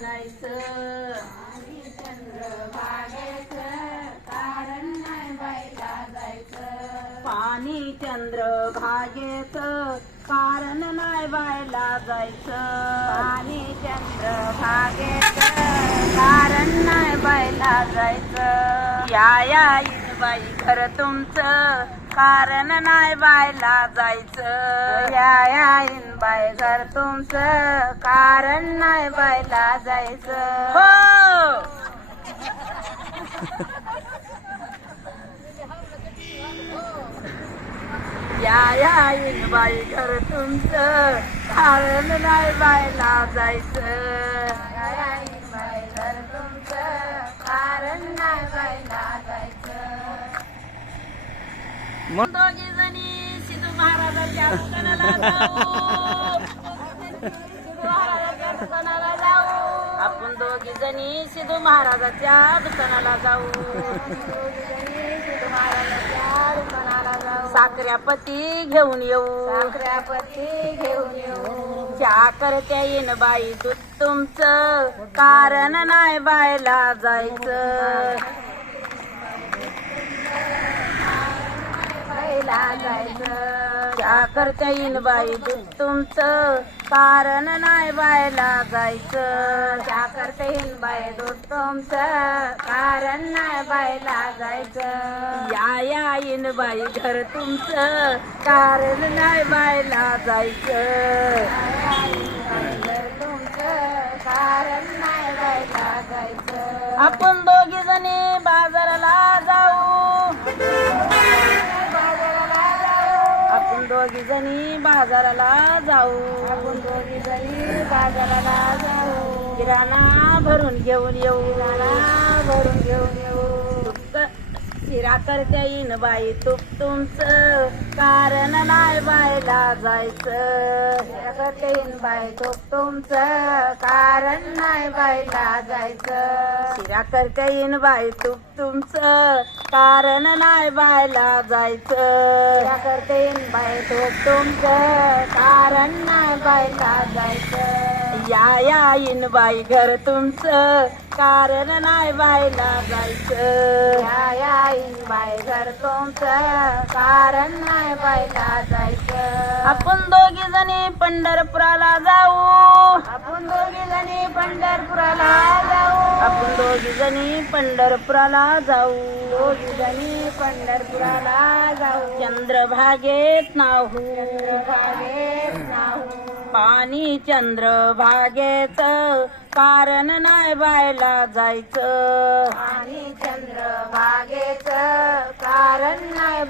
जायचं. पाणी चंद्र भागेच कारण नाही बायला जायचं. पाणी चंद्र भागेच कारण नाही बायला जायचं. या या बाई घर तुमचं कारण नाही बायला जायचं. या या बाई घर तुमचं. कारण नाही बायला जायचं. हो! या या बाई घर तुमचं. कारण नाही बायला जायचं. जणी सिद्धू महाराजांच्या दुकानाला जाऊ. आपण दोघी जणी सिद्धू महाराजाच्या दुकानाला जाऊ. साखऱ्यापती घेऊन येऊ. साखऱ्यापती घेऊन येऊ. चहा करत्या येईन बाई दूध तुमचं. कारण नाही बायला जायचं. लागायचं. जायचं करता येईल बाई दूध तुमचं. कारण नाही बायला जायचं चहा करता येईल बाई दूध तुमचं. कारण नाही बायला जायचं या या येईन बाई घर तुमचं. कारण नाही बायला जायचं कारण नाही बायला आपण दोघे दोघी जणी बाजाराला जाऊ. आपण दोघी जणी बाजाराला जाऊ किराणा भरून घेऊन येऊ किराणा भरून घेऊन येऊ. शिरा करता येईन बाई तूप तुमचं कारण नाही बायला जायचं. शिरा करता येईन बाई तुप तुमचं कारण नाही बायला जायचं. शिरा करता येईन बाई तुप तुमचं कारण नाही बायला जायचं. करता बाई तूप तुमचं. कारण नाही बायला जायचं. या या येईन बाई घर तुमचं. कारण नाही बायला जायचं. या या येईन बाई घर तुमचं. कारण नाही बायला जायचं. आपण दोघी जणी पंढरपुराला जाऊ. आपण दोघी जणी पंढरपुराला आपण दोघी जणी पंढरपुराला जाऊ. दोघी जणी पंढरपुराला जाऊ. चंद्रभागेत नाहू. चंद्रभागेत नाहू. पाणी चंद्र कारण नाही बायला जायचं. पाणी चंद्र कारण नाही